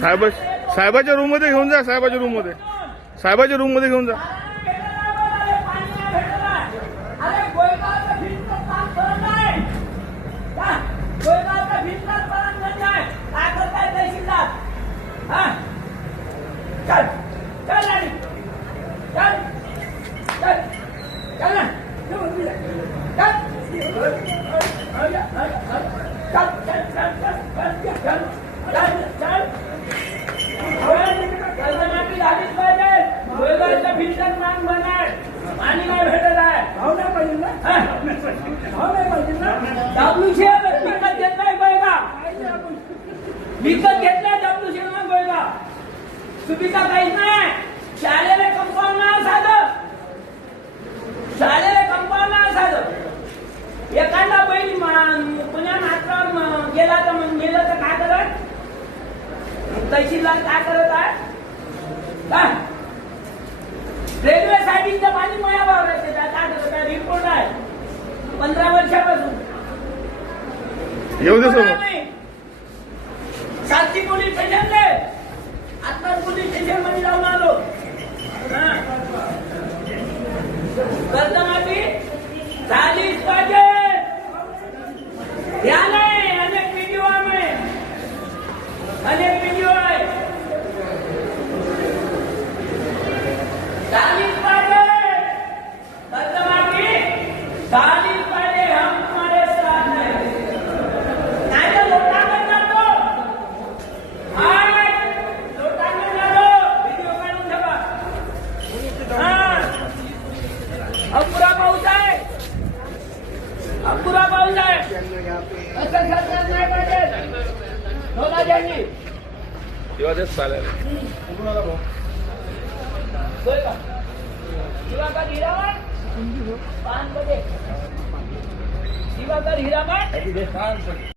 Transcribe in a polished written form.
साहेब साहेबाच्या room मध्ये घेऊन जा. साहेबाच्या रूम मध्ये घेऊन जा. विकत घेतलाय दबदुशेल मग गोयगा सुविधा काहीच नाही. शाळेला कंपाऊंड नाही साधं. शाळेला कंपाऊंड नाही साधं. एखादा बैल पुण्या मात्र गेला तर गेलं तर काय करत तहसीलदार काय करत आहे. रेल्वे साईडचं पाणी माया वावरायचं काय करत आहे. रिपोर्ट आहे 15 वर्षापासून. येऊ दे सर. सातची पोलीस स्टेशनले आता पोलीस स्टेशन मध्ये जाऊन आलो. कर्जमाफी झालीच पाहिजे. या नाही अनेक व्हिडिओ आहे. अनेक व्हिडिओ आहे. झालीच पाहिजे. कर्जमाफी झालीच पाहिजे. हम तुम्हारे साथ हैं. नाही तर लोटांना जातो. अपुरा पाऊस आहे. अपुरा पाऊस आहे. असं सरकार नाही पाहिजे. धोलाजांनी दिवाळीच चालेल. दिवाकर हिरामठ 5 बजे. दिवाकर हिरामठ